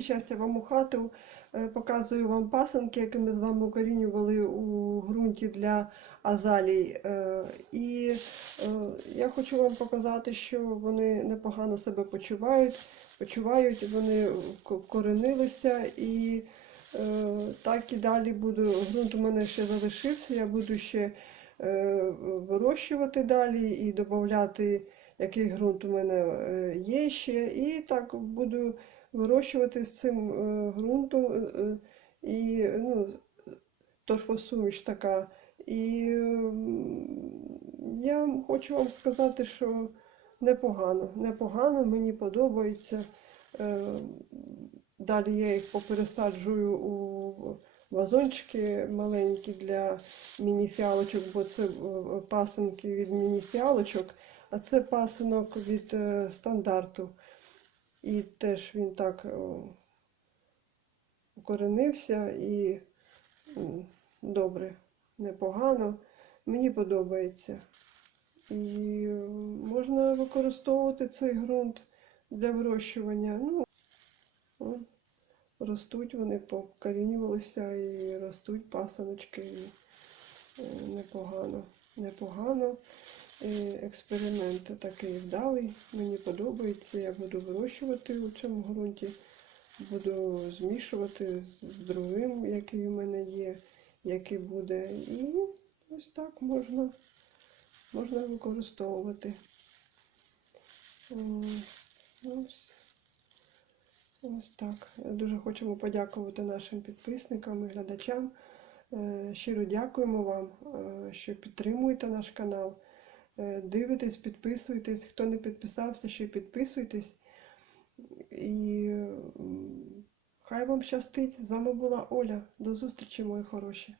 щастя вам у хату. Е, Показую вам пасанки, які ми з вами укорінювали у ґрунті для азалій. Е, І е, я хочу вам показати, що вони непогано себе почувають. Почувають, вони коренилися і так і далі буду. Ґрунт у мене ще залишився, я буду ще вирощувати далі і додати, який ґрунт у мене е, є ще. І так буду вирощувати з цим е, ґрунтом е, і ну, торфосуміш така. І я хочу вам сказати, що непогано, непогано, мені подобається. Далі я їх попересаджую у вазончики маленькі для міні-фіалочок, бо це пасинки від міні-фіалочок, а це пасинок від е, стандарту. І теж він так е, укоренився і добре, непогано. Мені подобається. І е, можна використовувати цей ґрунт для вирощування. Ну, ростуть вони, покорінювалися і ростуть пасаночки. І, непогано, непогано. Експеримент такий вдалий. Мені подобається. Я буду вирощувати у цьому ґрунті. Буду змішувати з другим, який у мене є, який буде. І ось так можна, можна використовувати. Ось, ось так. Дуже хочемо подякувати нашим підписникам і глядачам. Е, Щиро дякуємо вам, е, що підтримуєте наш канал. Е, Дивитесь, підписуйтесь. Хто не підписався, ще підписуйтесь. І хай вам щастить. З вами була Оля. До зустрічі, мої хороші.